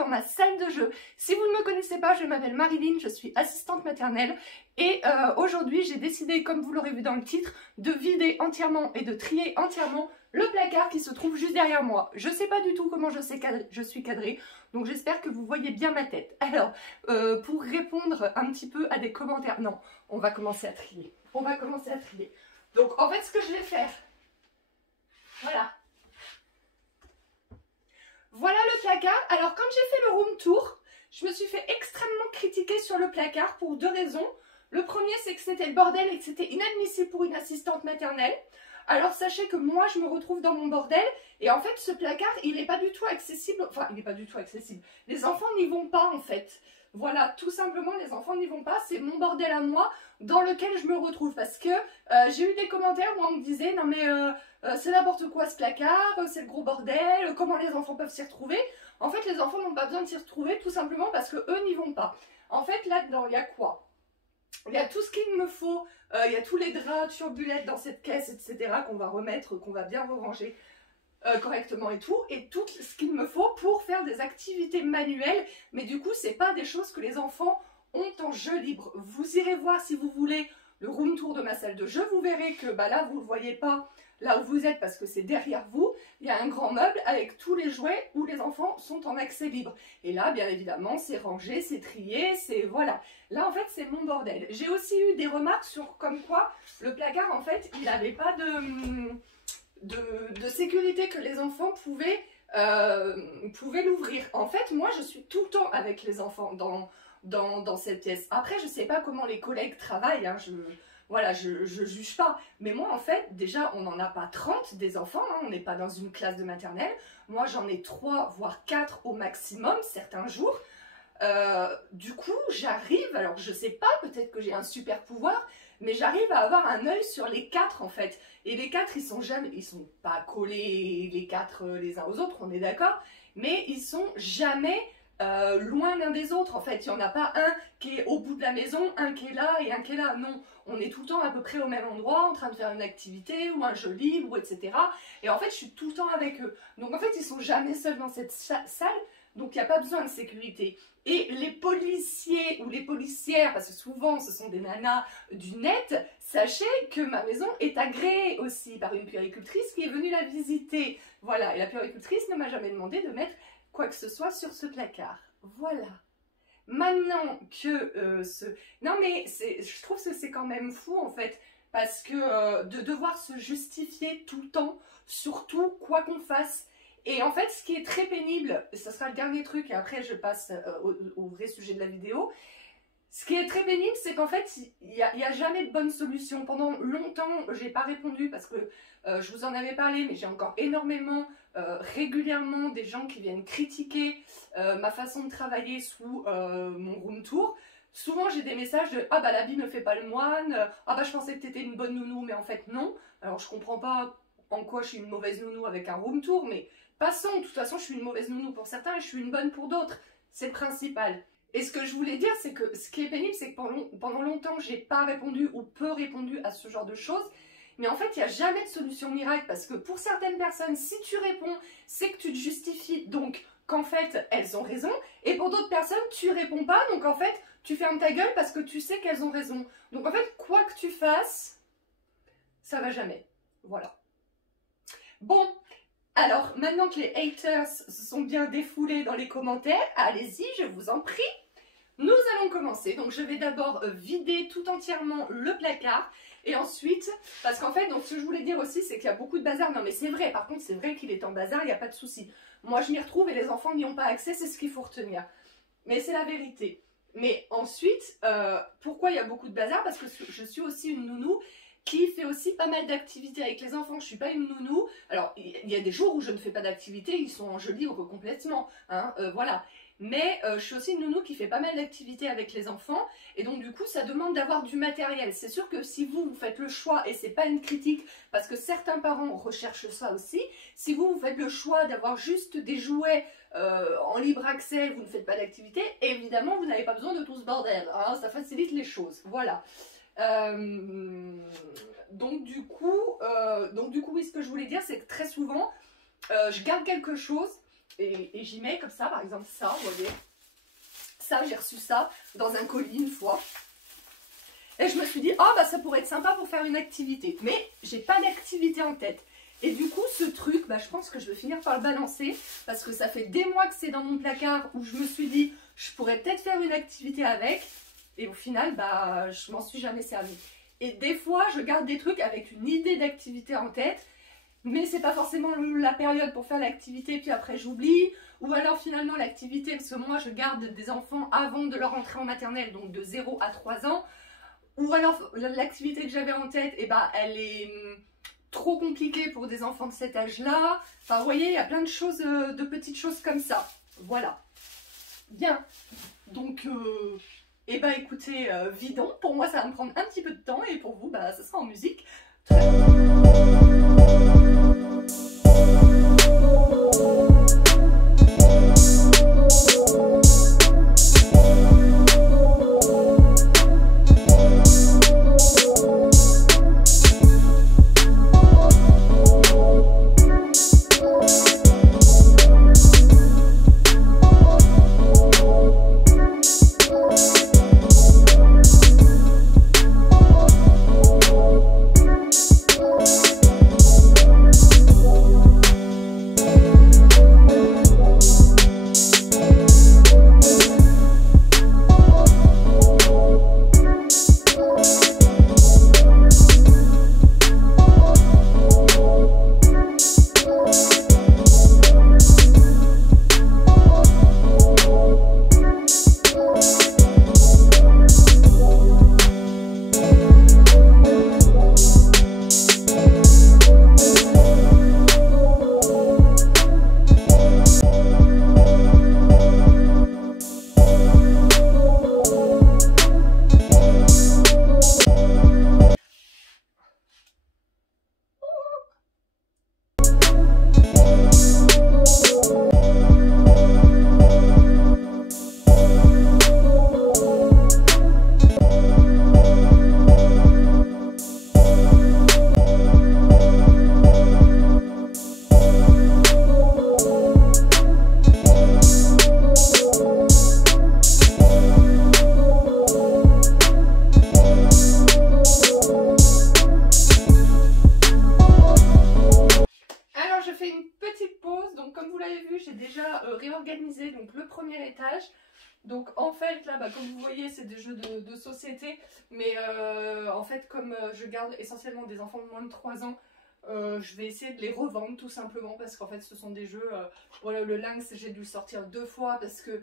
dans ma salle de jeu. Si vous ne me connaissez pas, je m'appelle Marilyn, je suis assistante maternelle et aujourd'hui j'ai décidé, comme vous l'aurez vu dans le titre, de vider entièrement et de trier entièrement le placard qui se trouve juste derrière moi. Je ne sais pas du tout comment je suis cadrée, donc j'espère que vous voyez bien ma tête. Alors, pour répondre un petit peu à des commentaires, non, on va commencer à trier. On va commencer à trier. Donc en fait ce que je vais faire, voilà. Voilà le placard. Alors quand j'ai fait le room tour, je me suis fait extrêmement critiquer sur le placard pour deux raisons. Le premier, c'est que c'était le bordel et que c'était inadmissible pour une assistante maternelle. Alors sachez que moi je me retrouve dans mon bordel et en fait ce placard il n'est pas du tout accessible, enfin il n'est pas du tout accessible. Les enfants n'y vont pas en fait. Voilà, tout simplement les enfants n'y vont pas, c'est mon bordel à moi dans lequel je me retrouve parce que j'ai eu des commentaires où on me disait non mais c'est n'importe quoi ce placard, c'est le gros bordel, comment les enfants peuvent s'y retrouver. En fait les enfants n'ont pas besoin de s'y retrouver tout simplement parce que eux n'y vont pas. En fait là-dedans il y a quoi? Il y a tout ce qu'il me faut, il y a tous les draps turbulettes dans cette caisse, etc. qu'on va remettre, qu'on va bien ranger correctement et tout ce qu'il me faut pour faire des activités manuelles. Mais du coup, c'est pas des choses que les enfants ont en jeu libre. Vous irez voir si vous voulez le room tour de ma salle de jeu. Vous verrez que bah, là, vous ne le voyez pas là où vous êtes parce que c'est derrière vous. Il y a un grand meuble avec tous les jouets où les enfants sont en accès libre. Et là, bien évidemment, c'est rangé, c'est trié, c'est... Voilà. Là, en fait, c'est mon bordel. J'ai aussi eu des remarques sur comme quoi le placard, en fait, il n'avait pas de sécurité que les enfants pouvaient l'ouvrir. En fait, moi, je suis tout le temps avec les enfants dans cette pièce. Après, je ne sais pas comment les collègues travaillent, hein, voilà, je juge pas. Mais moi, en fait, déjà, on n'en a pas 30 des enfants, hein, on n'est pas dans une classe de maternelle. Moi, j'en ai 3, voire 4 au maximum, certains jours. Du coup, j'arrive, alors je sais pas, peut-être que j'ai un super pouvoir, mais j'arrive à avoir un œil sur les 4 en fait. Et les 4, ils sont pas collés les 4 les uns aux autres, on est d'accord, mais ils sont jamais loin l'un des autres. En fait, il n'y en a pas un qui est au bout de la maison, un qui est là et un qui est là. Non, on est tout le temps à peu près au même endroit, en train de faire une activité ou un jeu libre, etc. Et en fait, je suis tout le temps avec eux. Donc en fait, ils sont jamais seuls dans cette salle. Donc il n'y a pas besoin de sécurité. Et les policiers ou les policières, parce que souvent ce sont des nanas du net, sachez que ma maison est agréée aussi par une puéricultrice qui est venue la visiter. Voilà, et la puéricultrice ne m'a jamais demandé de mettre quoi que ce soit sur ce placard. Voilà. Maintenant que Non mais je trouve que c'est quand même fou en fait, parce que de devoir se justifier tout le temps, surtout quoi qu'on fasse. Et en fait, ce qui est très pénible, et ce sera le dernier truc, et après je passe au vrai sujet de la vidéo. Ce qui est très pénible, c'est qu'en fait, il n'y a jamais de bonne solution. Pendant longtemps, j'ai pas répondu parce que je vous en avais parlé, mais j'ai encore énormément, régulièrement, des gens qui viennent critiquer ma façon de travailler sous mon room tour. Souvent, j'ai des messages de « Ah bah l'habit ne fait pas le moine »,« Ah bah je pensais que tu étais une bonne nounou, mais en fait non ». Alors je comprends pas en quoi je suis une mauvaise nounou avec un room tour, mais passons, de toute façon je suis une mauvaise nounou pour certains et je suis une bonne pour d'autres, c'est le principal. Et ce que je voulais dire, c'est que ce qui est pénible, c'est que pendant longtemps, j'ai pas répondu ou peu répondu à ce genre de choses. Mais en fait, il n'y a jamais de solution miracle parce que pour certaines personnes, si tu réponds, c'est que tu te justifies, donc qu'en fait, elles ont raison. Et pour d'autres personnes, tu réponds pas, donc en fait, tu fermes ta gueule parce que tu sais qu'elles ont raison. Donc en fait, quoi que tu fasses, ça va jamais. Voilà. Bon. Alors, maintenant que les haters se sont bien défoulés dans les commentaires, allez-y, je vous en prie. Nous allons commencer. Donc, je vais d'abord vider tout entièrement le placard. Et ensuite, parce qu'en fait, donc, ce que je voulais dire aussi, c'est qu'il y a beaucoup de bazar. Non, mais c'est vrai, par contre, c'est vrai qu'il est en bazar, il n'y a pas de souci. Moi, je m'y retrouve et les enfants n'y ont pas accès, c'est ce qu'il faut retenir. Mais c'est la vérité. Mais ensuite, pourquoi il y a beaucoup de bazar? Parce que je suis aussi une nounou qui fait aussi pas mal d'activités avec les enfants. Je ne suis pas une nounou. Alors, il y a des jours où je ne fais pas d'activité, ils sont en jeu libre complètement. Hein, voilà. Mais je suis aussi une nounou qui fait pas mal d'activités avec les enfants. Et donc, du coup, ça demande d'avoir du matériel. C'est sûr que si vous faites le choix, et c'est pas une critique, parce que certains parents recherchent ça aussi, si vous faites le choix d'avoir juste des jouets en libre accès, vous ne faites pas d'activité, évidemment, vous n'avez pas besoin de tout ce bordel. Hein, ça facilite les choses. Voilà. Donc du coup, oui, ce que je voulais dire, c'est que très souvent, je garde quelque chose et j'y mets comme ça, par exemple ça, vous voyez. Ça, j'ai reçu ça dans un colis une fois. Et je me suis dit, oh bah ça pourrait être sympa pour faire une activité. Mais j'ai pas d'activité en tête. Et du coup, ce truc, bah, je pense que je vais finir par le balancer. Parce que ça fait des mois que c'est dans mon placard où je me suis dit, je pourrais peut-être faire une activité avec. Et au final, bah, je m'en suis jamais servi. Et des fois, je garde des trucs avec une idée d'activité en tête. Mais c'est pas forcément la période pour faire l'activité, puis après j'oublie. Ou alors finalement l'activité, parce que moi je garde des enfants avant de leur entrée en maternelle, donc de 0 à 3 ans. Ou alors l'activité que j'avais en tête, et bah, elle est trop compliquée pour des enfants de cet âge-là. Enfin, vous voyez, il y a plein de choses, de petites choses comme ça. Voilà. Bien. Donc, et bah écoutez, vidons. Pour moi, ça va me prendre un petit peu de temps, et pour vous, bah, ça sera en musique. Très bien. Réorganiser donc le premier étage. Donc en fait là, bah, comme vous voyez, c'est des jeux de société, mais en fait comme je garde essentiellement des enfants de moins de 3 ans, je vais essayer de les revendre tout simplement parce qu'en fait ce sont des jeux, voilà, le Lynx j'ai dû le sortir 2 fois parce que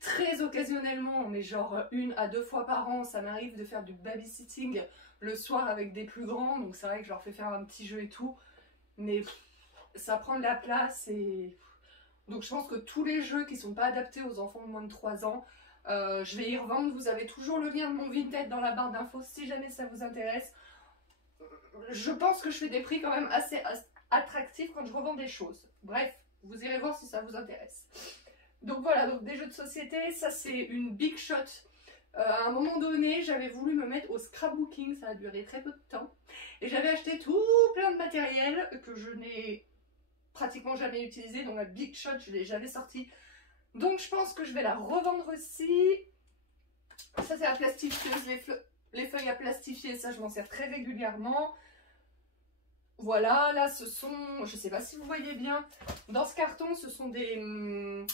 très occasionnellement, mais genre 1 à 2 fois par an, ça m'arrive de faire du babysitting le soir avec des plus grands, donc c'est vrai que je leur fais faire un petit jeu et tout, mais ça prend de la place et... Donc je pense que tous les jeux qui ne sont pas adaptés aux enfants de moins de 3 ans, je vais y revendre. Vous avez toujours le lien de mon Vinted dans la barre d'infos si jamais ça vous intéresse. Je pense que je fais des prix quand même assez attractifs quand je revends des choses. Bref, vous irez voir si ça vous intéresse. Donc voilà, donc des jeux de société, ça c'est une big shot. À un moment donné, j'avais voulu me mettre au scrapbooking, ça a duré très peu de temps. Et j'avais acheté tout plein de matériel que je n'ai pratiquement jamais utilisé, donc la big shot je l'ai jamais sortie, donc je pense que je vais la revendre aussi. Ça c'est la plastifieuse, les feuilles à plastifier, ça je m'en sers très régulièrement. Voilà, là ce sont, je sais pas si vous voyez bien, dans ce carton ce sont des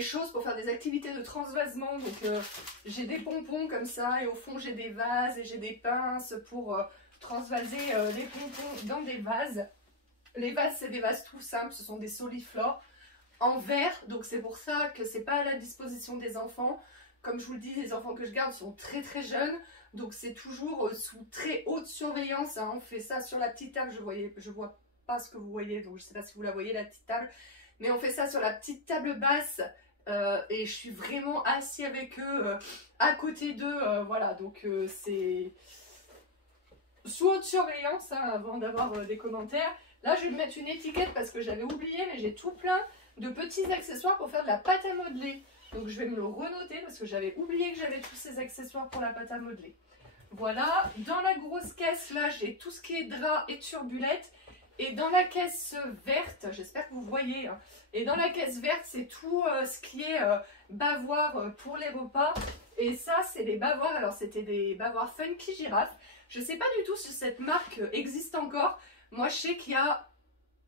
choses pour faire des activités de transvasement. Donc j'ai des pompons comme ça et au fond j'ai des vases et j'ai des pinces pour transvaser les pompons dans des vases. Les vases, c'est des vases tout simples, ce sont des soliflores en verre, donc c'est pour ça que c'est pas à la disposition des enfants. Comme je vous le dis, les enfants que je garde sont très très jeunes, donc c'est toujours sous très haute surveillance, hein. On fait ça sur la petite table, je vois pas ce que vous voyez, donc je sais pas si vous la voyez la petite table, mais on fait ça sur la petite table basse et je suis vraiment assis avec eux, à côté d'eux, voilà, donc c'est sous haute surveillance, hein, avant d'avoir des commentaires. Là, je vais mettre une étiquette parce que j'avais oublié, mais j'ai tout plein de petits accessoires pour faire de la pâte à modeler. Donc, je vais me le renoter parce que j'avais oublié que j'avais tous ces accessoires pour la pâte à modeler. Voilà. Dans la grosse caisse, là, j'ai tout ce qui est drap et turbulette. Et dans la caisse verte, j'espère que vous voyez, hein, et dans la caisse verte, c'est tout ce qui est bavoir pour les repas. Et ça, c'est des bavoirs. Alors, c'était des bavoirs Funky Giraffe. Je sais pas du tout si cette marque existe encore. Moi, je sais qu'il y a...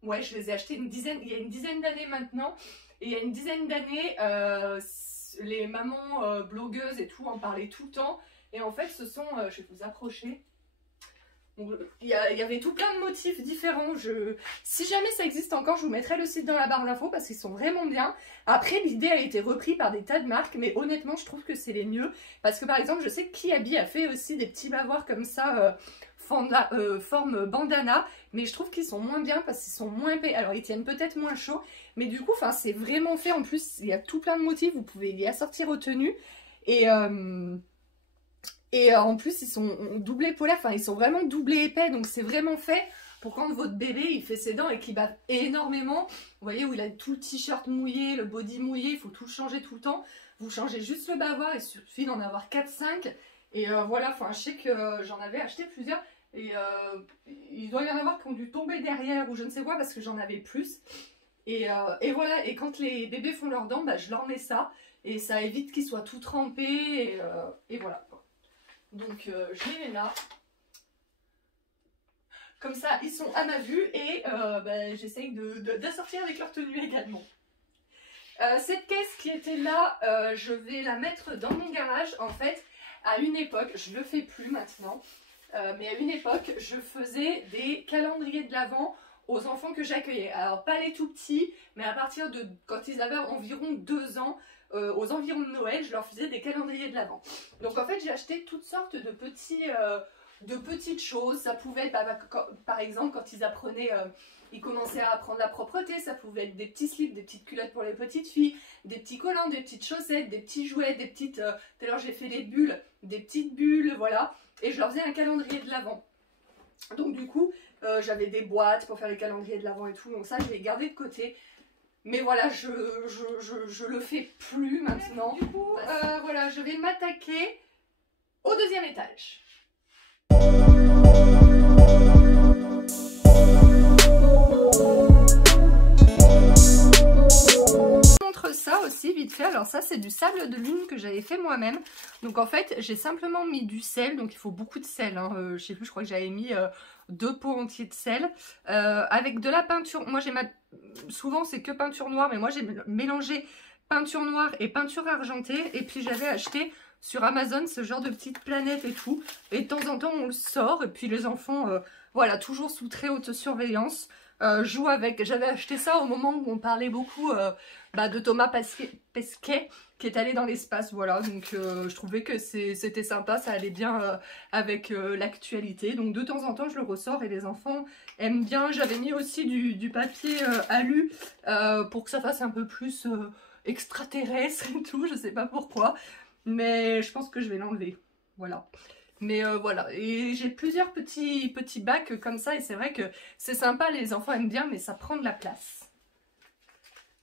Ouais, je les ai achetés il y a une dizaine d'années maintenant. Et il y a une dizaine d'années, les mamans blogueuses et tout en parlaient tout le temps. Et en fait, ce sont... je vais vous approcher. Il y avait tout plein de motifs différents. Si jamais ça existe encore, je vous mettrai le site dans la barre d'infos parce qu'ils sont vraiment bien. Après, l'idée a été reprise par des tas de marques, mais honnêtement, je trouve que c'est les mieux. Parce que par exemple, je sais que Kiabi a fait aussi des petits bavoirs comme ça, forme bandana, mais je trouve qu'ils sont moins bien parce qu'ils sont moins épais. Alors, ils tiennent peut-être moins chaud, mais du coup, c'est vraiment fait. En plus, il y a tout plein de motifs. Vous pouvez y assortir aux tenues. Et en plus, ils sont doublés polaires, enfin, ils sont vraiment doublés épais, donc c'est vraiment fait pour quand votre bébé, il fait ses dents et qu'il bave énormément. Vous voyez, où il a tout le t-shirt mouillé, le body mouillé, il faut tout changer tout le temps. Vous changez juste le bavoir, il suffit d'en avoir 4-5. Et voilà, enfin, je sais que j'en avais acheté plusieurs. Et il doit y en avoir qui ont dû tomber derrière ou je ne sais quoi, parce que j'en avais plus. Et voilà, et quand les bébés font leurs dents, bah, je leur mets ça. Et ça évite qu'ils soient tout trempés, et voilà. Donc je les mets là. Comme ça, ils sont à ma vue et j'essaye d'assortir avec leur tenue également. Cette caisse qui était là, je vais la mettre dans mon garage. En fait, à une époque, je ne le fais plus maintenant, mais à une époque, je faisais des calendriers de l'Avent aux enfants que j'accueillais. Alors, pas les tout petits, mais à partir de quand ils avaient environ 2 ans, aux environs de Noël, je leur faisais des calendriers de l'Avent. Donc en fait, j'ai acheté toutes sortes de petites choses. Ça pouvait être, par exemple, quand ils apprenaient, ils commençaient à apprendre la propreté, ça pouvait être des petits slips, des petites culottes pour les petites filles, des petits collants, des petites chaussettes, des petits jouets, des petites... tout à l'heure, j'ai fait des bulles, des petites bulles, voilà. Et je leur faisais un calendrier de l'Avent. Donc du coup, j'avais des boîtes pour faire les calendriers de l'Avent et tout. Donc ça, je l'ai gardé de côté. Mais voilà, je le fais plus maintenant. Du coup, voilà, je vais m'attaquer au deuxième étage. Je vous montre ça aussi vite fait. Alors ça, c'est du sable de lune que j'avais fait moi-même. Donc en fait, j'ai simplement mis du sel. Donc il faut beaucoup de sel, hein. Je sais plus, je crois que j'avais mis 2 pots entiers de sel. Avec de la peinture. Moi, souvent, c'est que peinture noire. Mais moi, j'ai mélangé peinture noire et peinture argentée. Et puis, j'avais acheté sur Amazon ce genre de petites planètes et tout. Et de temps en temps, on le sort. Et puis, les enfants, voilà, toujours sous très haute surveillance. Jouent avec. J'avais acheté ça au moment où on parlait beaucoup de Thomas Pesquet qui est allé dans l'espace, voilà, donc je trouvais que c'était sympa, ça allait bien avec l'actualité, donc de temps en temps je le ressors et les enfants aiment bien. J'avais mis aussi du papier alu pour que ça fasse un peu plus extraterrestre et tout, je sais pas pourquoi, mais je pense que je vais l'enlever, voilà. Mais voilà, et j'ai plusieurs petits bacs comme ça et c'est vrai que c'est sympa, les enfants aiment bien, mais ça prend de la place.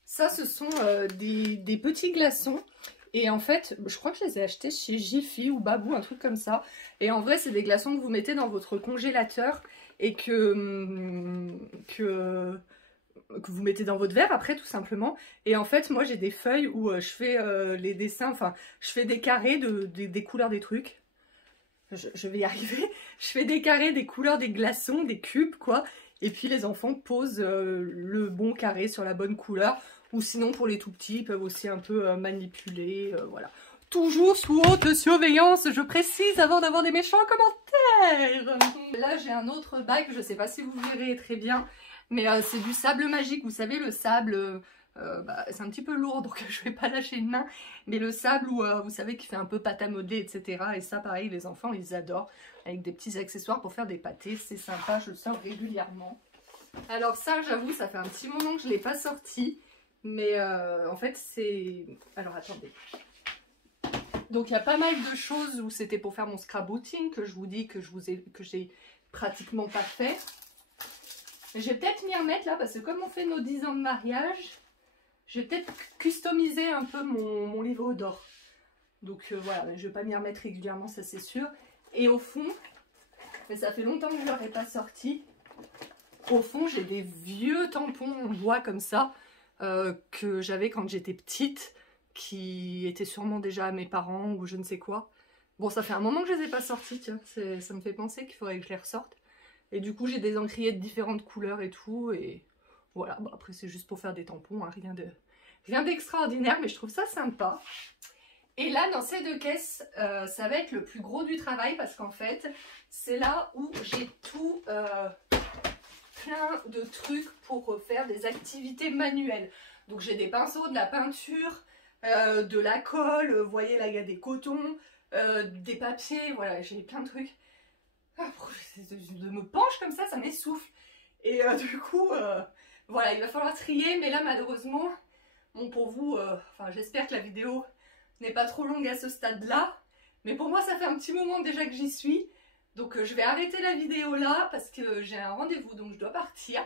Ça, ce sont des petits glaçons. Et en fait, je crois que je les ai achetés chez Jiffy ou Babou, un truc comme ça. Et en vrai, c'est des glaçons que vous mettez dans votre congélateur et que vous mettez dans votre verre après, tout simplement. Et en fait, moi, j'ai des feuilles où je fais les dessins, enfin, je fais des carrés des couleurs des trucs. Je vais y arriver. Je fais des carrés, des couleurs, des glaçons, des cubes, quoi. Et puis, les enfants posent le bon carré sur la bonne couleur. Ou sinon, pour les tout petits, ils peuvent aussi un peu manipuler, voilà. Toujours sous haute surveillance, je précise, avant d'avoir des méchants commentaires. Là, j'ai un autre bac, je ne sais pas si vous verrez très bien, mais c'est du sable magique. Vous savez, le sable, c'est un petit peu lourd, donc je ne vais pas lâcher une main. Mais le sable, où vous savez, qui fait un peu pâte à modeler, etc. Et ça, pareil, les enfants, ils adorent. Avec des petits accessoires pour faire des pâtés, c'est sympa, je le sors régulièrement. Alors ça, j'avoue, ça fait un petit moment que je ne l'ai pas sorti. Mais en fait, c'est... Alors, attendez. Donc, il y a pas mal de choses où c'était pour faire mon scrapbooking, que je vous dis que j'ai pratiquement pas fait. Je vais peut-être m'y remettre là, parce que comme on fait nos 10 ans de mariage, je vais peut-être customiser un peu mon livre d'or. Donc, voilà, je ne vais pas m'y remettre régulièrement, ça c'est sûr. Et au fond, mais ça fait longtemps que je ne l'aurais pas sorti. Au fond, j'ai des vieux tampons en bois comme ça, que j'avais quand j'étais petite, qui étaient sûrement déjà à mes parents ou je ne sais quoi. Bon, ça fait un moment que je les ai pas sortis, tiens, ça me fait penser qu'il faudrait que je les ressorte. Et du coup, j'ai des encriers de différentes couleurs et tout, et voilà. Bon, après, c'est juste pour faire des tampons, hein, rien d'extraordinaire, mais je trouve ça sympa. Et là, dans ces deux caisses, ça va être le plus gros du travail, parce qu'en fait, c'est là où j'ai tout... plein de trucs pour faire des activités manuelles. Donc j'ai des pinceaux, de la peinture, de la colle, vous voyez là il y a des cotons, des papiers, voilà j'ai plein de trucs. De me penche comme ça m'essouffle. Et du coup, voilà il va falloir trier, mais là malheureusement, bon pour vous, enfin j'espère que la vidéo n'est pas trop longue à ce stade-là, mais pour moi ça fait un petit moment déjà que j'y suis. Donc je vais arrêter la vidéo là parce que j'ai un rendez-vous donc je dois partir.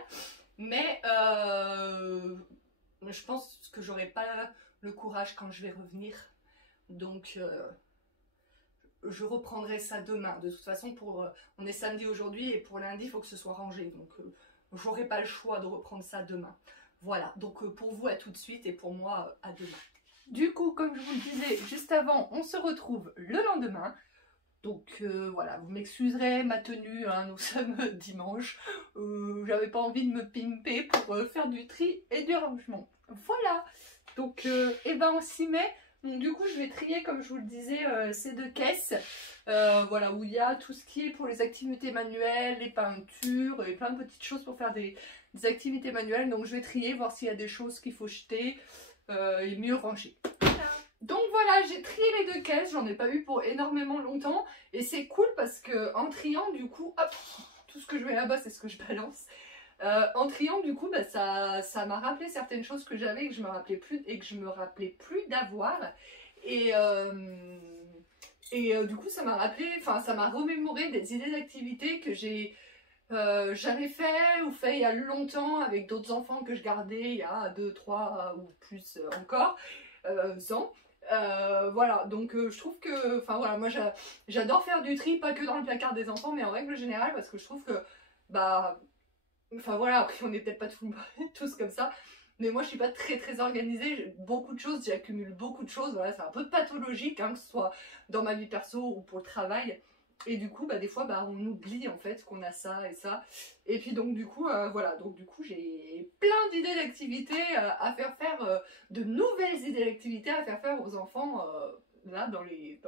Mais je pense que j'aurai pas le courage quand je vais revenir. Donc je reprendrai ça demain. De toute façon, on est samedi aujourd'hui et pour lundi il faut que ce soit rangé. Donc j'aurai pas le choix de reprendre ça demain. Voilà, donc pour vous à tout de suite et pour moi à demain. Du coup, comme je vous le disais juste avant, on se retrouve le lendemain. Donc voilà, vous m'excuserez ma tenue, hein, nous sommes dimanche, j'avais pas envie de me pimper pour faire du tri et du rangement. Voilà, donc et ben on s'y met. Donc du coup je vais trier comme je vous le disais ces deux caisses, voilà où il y a tout ce qui est pour les activités manuelles, les peintures et plein de petites choses pour faire des activités manuelles. Donc je vais trier, voir s'il y a des choses qu'il faut jeter et mieux ranger. Donc voilà, j'ai trié les deux caisses, j'en ai pas eu pour énormément longtemps et c'est cool parce que en triant du coup, hop, tout ce que je mets là-bas c'est ce que je balance. En triant du coup, bah, ça m'a rappelé certaines choses que j'avais et que je me rappelais plus d'avoir et du coup ça m'a rappelé, enfin ça m'a remémoré des idées d'activités que j'ai jamais fait ou fait il y a longtemps avec d'autres enfants que je gardais il y a 2, 3 ou plus encore ans. Voilà, donc je trouve que, enfin voilà, moi j'adore faire du tri, pas que dans le placard des enfants, mais en règle générale, parce que je trouve que, bah, enfin voilà, après on n'est peut-être pas tous comme ça, mais moi je suis pas très organisée, j'ai beaucoup de choses, j'accumule beaucoup de choses, voilà, c'est un peu pathologique, hein, que ce soit dans ma vie perso ou pour le travail. Et du coup, bah, des fois, bah, on oublie en fait qu'on a ça et ça. Et puis donc du coup, voilà, donc du coup j'ai plein d'idées d'activités à faire de nouvelles idées d'activités à faire aux enfants là dans les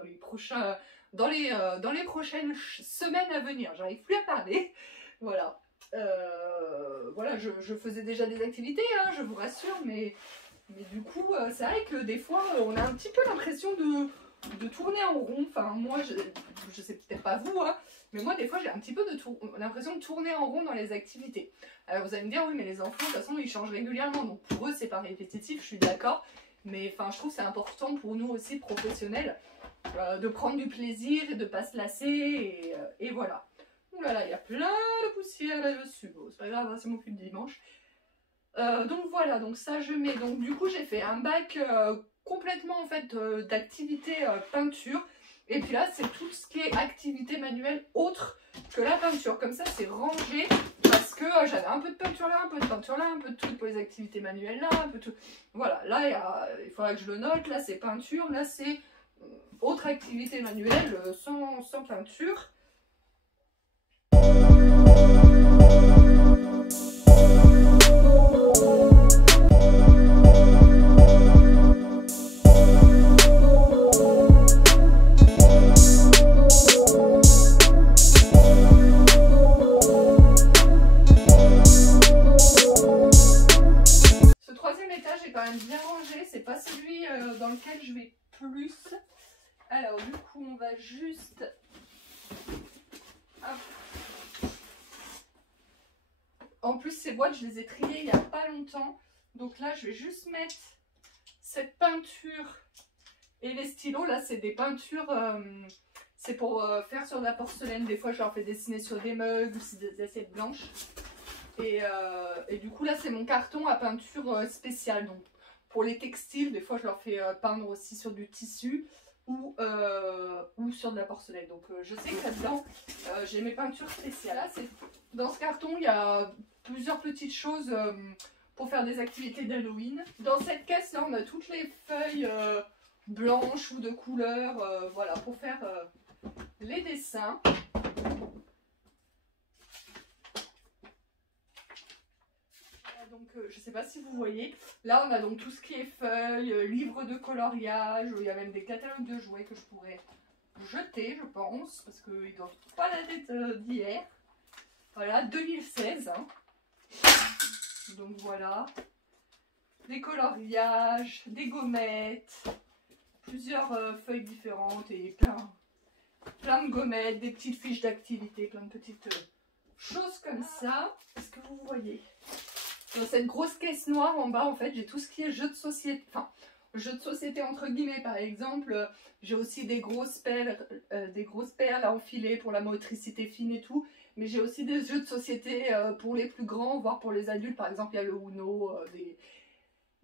prochaines semaines à venir. J'arrive plus à parler, voilà. Voilà, je faisais déjà des activités, hein, je vous rassure, mais du coup, c'est vrai que des fois, on a un petit peu l'impression de tourner en rond. Enfin, moi, je sais peut-être pas vous, hein, mais moi, des fois, j'ai un petit peu l'impression de tourner en rond dans les activités. Alors, vous allez me dire, oui, mais les enfants, de toute façon, ils changent régulièrement, donc pour eux, c'est pas répétitif, je suis d'accord. Mais enfin, je trouve que c'est important pour nous aussi, professionnels, de prendre du plaisir et de pas se lasser, et voilà. Ouh là là, il y a plein de poussière là-dessus. Bon, c'est pas grave, hein, c'est mon cul de dimanche. Donc voilà, donc ça je mets. Donc du coup j'ai fait un bac complètement en fait d'activité peinture. Et puis là c'est tout ce qui est activité manuelle autre que la peinture. Comme ça c'est rangé parce que j'avais un peu de peinture là, un peu de peinture là, un peu de tout pour les activités manuelles là, un peu de tout. Voilà, là il faudra que je le note. Là c'est peinture, là c'est autre activité manuelle sans peinture. Bien rangé, c'est pas celui dans lequel je vais plus. Alors du coup on va juste hop. En plus ces boîtes je les ai triées il y a pas longtemps, donc là je vais juste mettre cette peinture et les stylos. Là c'est des peintures, c'est pour faire sur de la porcelaine. Des fois je leur fais dessiner sur des mugs ou des assiettes blanches et du coup là c'est mon carton à peinture spéciale. Donc pour les textiles, des fois je leur fais peindre aussi sur du tissu ou sur de la porcelaine. Donc je sais que là-dedans, j'ai mes peintures spéciales. Là, dans ce carton, il y a plusieurs petites choses pour faire des activités d'Halloween. Dans cette caisse, là, on a toutes les feuilles blanches ou de couleur, voilà, pour faire les dessins. Donc, je sais pas si vous voyez, là on a donc tout ce qui est feuilles, livres de coloriage, il y a même des catalogues de jouets que je pourrais jeter, je pense, parce qu'ils ne doivent pas dater d'hier. Voilà, 2016. Hein. Donc voilà, des coloriages, des gommettes, plusieurs feuilles différentes et plein de gommettes, des petites fiches d'activité, plein de petites choses comme ça. Est-ce que vous voyez ? Dans cette grosse caisse noire en bas, en fait, j'ai tout ce qui est jeux de société. Enfin, jeux de société entre guillemets, par exemple. J'ai aussi des grosses perles à enfiler pour la motricité fine et tout. Mais j'ai aussi des jeux de société pour les plus grands, voire pour les adultes. Par exemple, il y a le Uno,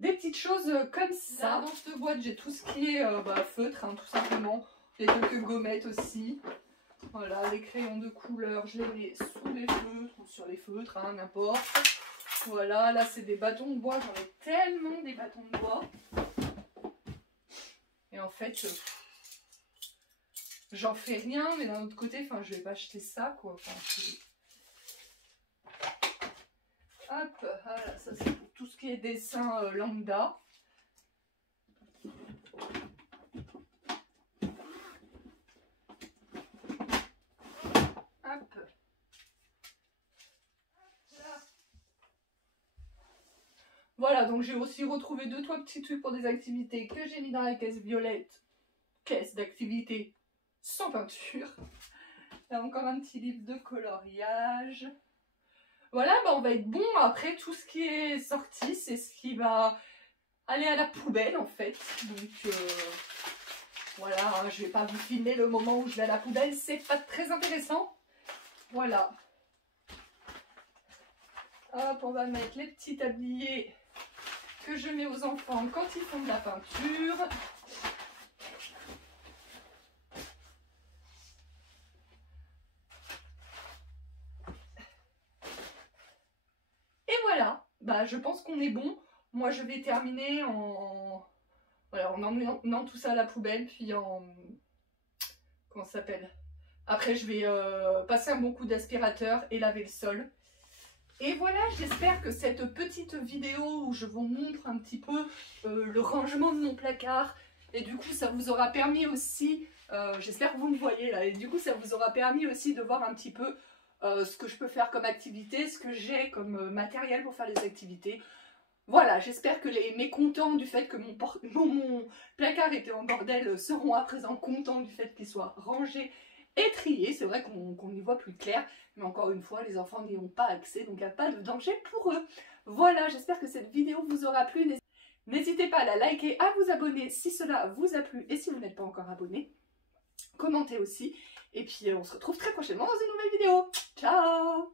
des petites choses comme ça. Dans cette boîte, j'ai tout ce qui est feutre, hein, tout simplement. Il y a quelques gommettes aussi. Voilà, les crayons de couleur, je les mets sous les feutres ou sur les feutres, hein, n'importe. Voilà, là c'est des bâtons de bois, j'en ai tellement des bâtons de bois. Et en fait, j'en fais rien, mais d'un autre côté, enfin, je vais pas acheter ça, quoi. Enfin, hop, voilà, ça c'est pour tout ce qui est dessin lambda. Hop. Voilà, donc j'ai aussi retrouvé 2-3 petits trucs pour des activités que j'ai mis dans la caisse violette. Caisse d'activités sans peinture. Là encore un petit livre de coloriage. Voilà, bah on va être bon. Après, tout ce qui est sorti, c'est ce qui va aller à la poubelle en fait. Donc voilà, hein, je vais pas vous filmer le moment où je vais à la poubelle, c'est pas très intéressant. Voilà. Hop, on va mettre les petits tabliers que je mets aux enfants quand ils font de la peinture. Et voilà, bah, je pense qu'on est bon. Moi je vais terminer en emmenant tout ça à la poubelle, puis en... Comment ça s'appelle? Après je vais passer un bon coup d'aspirateur et laver le sol. Et voilà, j'espère que cette petite vidéo où je vous montre un petit peu le rangement de mon placard, et du coup ça vous aura permis aussi, j'espère que vous me voyez là, et du coup ça vous aura permis aussi de voir un petit peu ce que je peux faire comme activité, ce que j'ai comme matériel pour faire les activités. Voilà, j'espère que les mécontents du fait que mon placard était en bordel seront à présent contents du fait qu'il soit rangé et trié. C'est vrai qu'on y voit plus clair, mais encore une fois, les enfants n'y ont pas accès, donc il n'y a pas de danger pour eux. Voilà, j'espère que cette vidéo vous aura plu. N'hésitez pas à la liker, à vous abonner si cela vous a plu et si vous n'êtes pas encore abonné. Commentez aussi. Et puis on se retrouve très prochainement dans une nouvelle vidéo. Ciao!